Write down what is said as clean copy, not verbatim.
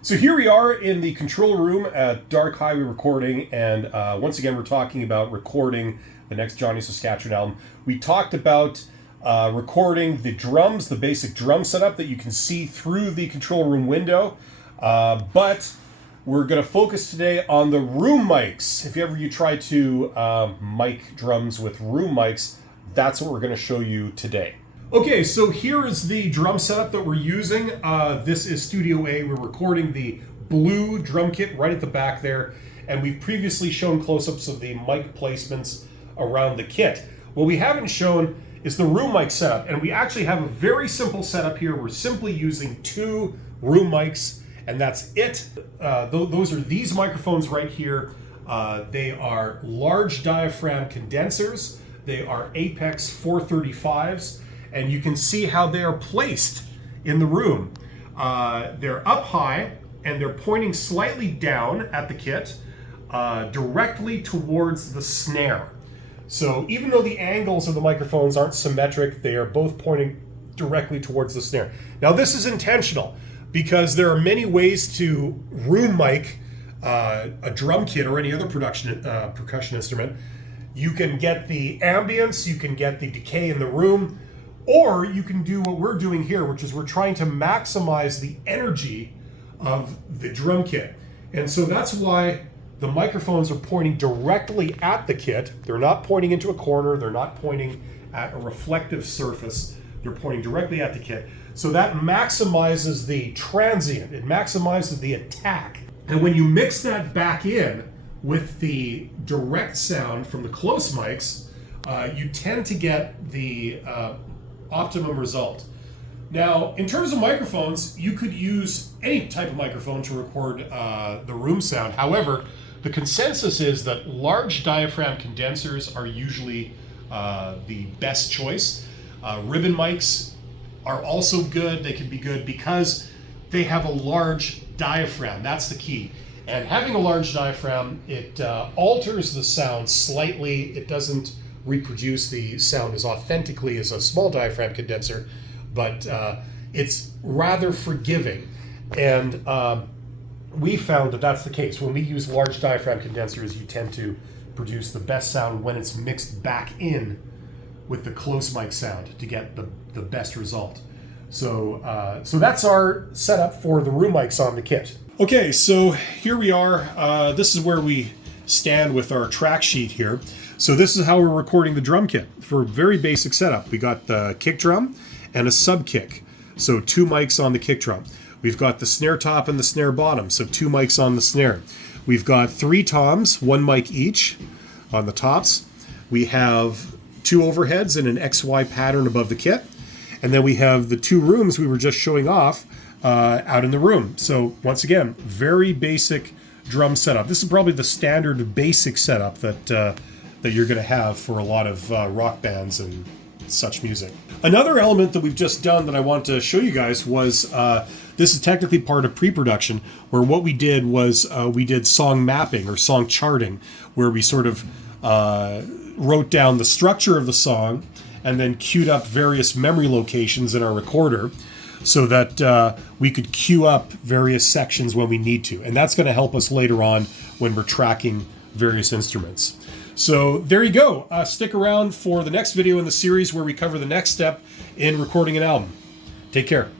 So here we are in the control room at Dark Highway Recording, and once again we're talking about recording the next Johnny Saskatchewan album. We talked about recording the drums, the basic drum setup that you can see through the control room window, but we're going to focus today on the room mics. If you try to mic drums with room mics, that's what we're going to show you today. Okay, so here is the drum setup that we're using. This is Studio A. We're recording the blue drum kit right at the back there, and we've previously shown close-ups of the mic placements around the kit. What we haven't shown is the room mic setup, and we actually have a very simple setup here. We're simply using 2 room mics, and that's it. Those are these microphones right here. They are large diaphragm condensers. They are Apex 435s. And you can see how they are placed in the room. They're up high and they're pointing slightly down at the kit, directly towards the snare. So even though the angles of the microphones aren't symmetric, they are both pointing directly towards the snare. Now this is intentional because there are many ways to room mic a drum kit or any other percussion instrument. You can get the ambience, you can get the decay in the room, or you can do what we're doing here, which is we're trying to maximize the energy of the drum kit. And so that's why the microphones are pointing directly at the kit. They're not pointing into a corner. They're not pointing at a reflective surface. They're pointing directly at the kit. So that maximizes the transient. It maximizes the attack. And when you mix that back in with the direct sound from the close mics, you tend to get the optimum result. Now, in terms of microphones, you could use any type of microphone to record the room sound. However, the consensus is that large diaphragm condensers are usually the best choice. Ribbon mics are also good. They can be good because they have a large diaphragm. That's the key. And having a large diaphragm, it alters the sound slightly. It doesn't reproduce the sound as authentically as a small diaphragm condenser, but it's rather forgiving. And we found that that's the case. When we use large diaphragm condensers, you tend to produce the best sound when it's mixed back in with the close mic sound to get the best result. So that's our setup for the room mics on the kit. Okay, so here we are. This is where we stand with our track sheet here. So this is how we're recording the drum kit for a very basic setup. We got the kick drum and a sub kick. So 2 mics on the kick drum. We've got the snare top and the snare bottom. So 2 mics on the snare. We've got 3 toms, 1 mic each on the tops. We have 2 overheads and an XY pattern above the kit. And then we have the 2 rooms we were just showing off out in the room. So once again, very basic drum setup. This is probably the standard basic setup that you're going to have for a lot of rock bands and such music. Another element that we've just done that I want to show you guys was, this is technically part of pre-production, where what we did was we did song mapping or song charting, where we sort of wrote down the structure of the song and then queued up various memory locations in our recorder so that we could queue up various sections when we need to. And that's going to help us later on when we're tracking various instruments. So there you go. Stick around for the next video in the series where we cover the next step in recording an album. Take care.